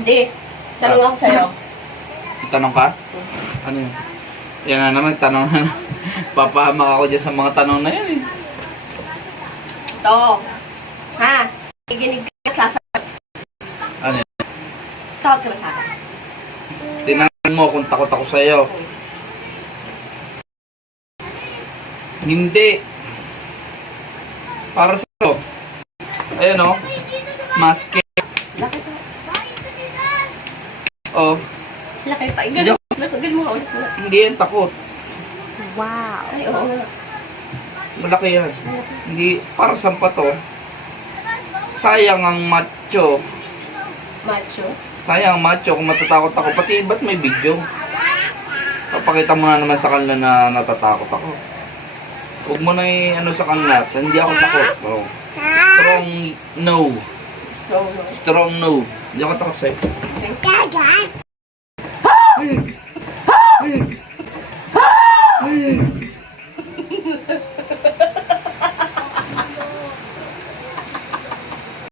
Hindi. Tanong ako sa'yo. Tanong ka? Ano yun? Yan na naman, tanong na. Papahamak ako dyan sa mga tanong na yan eh. Ito. Ha? Iginig ka at sasagot. Ano yun? Tawag ka ba sa akin? Tinanong mo kung takot ako sa'yo. Hindi. Para sa'yo. Ayan o. Maske. Laki pa. Oh. Laki pa. Ganun mo ka ulit mo. Hindi yan takot. Wow. Ay, oo nga. Malaki yan. Hindi. Para saan pa to? Sayang ang macho. Macho? Sayang ang macho kung matatakot ako. Pati ba't may video? Papakita mo na naman sa kanila na natatakot ako. Huwag mo na ano sa kanila. Hindi ako takot. Oh. Strong no. Strong no. Strong no. Hindi ako takot sa'yo. Okay.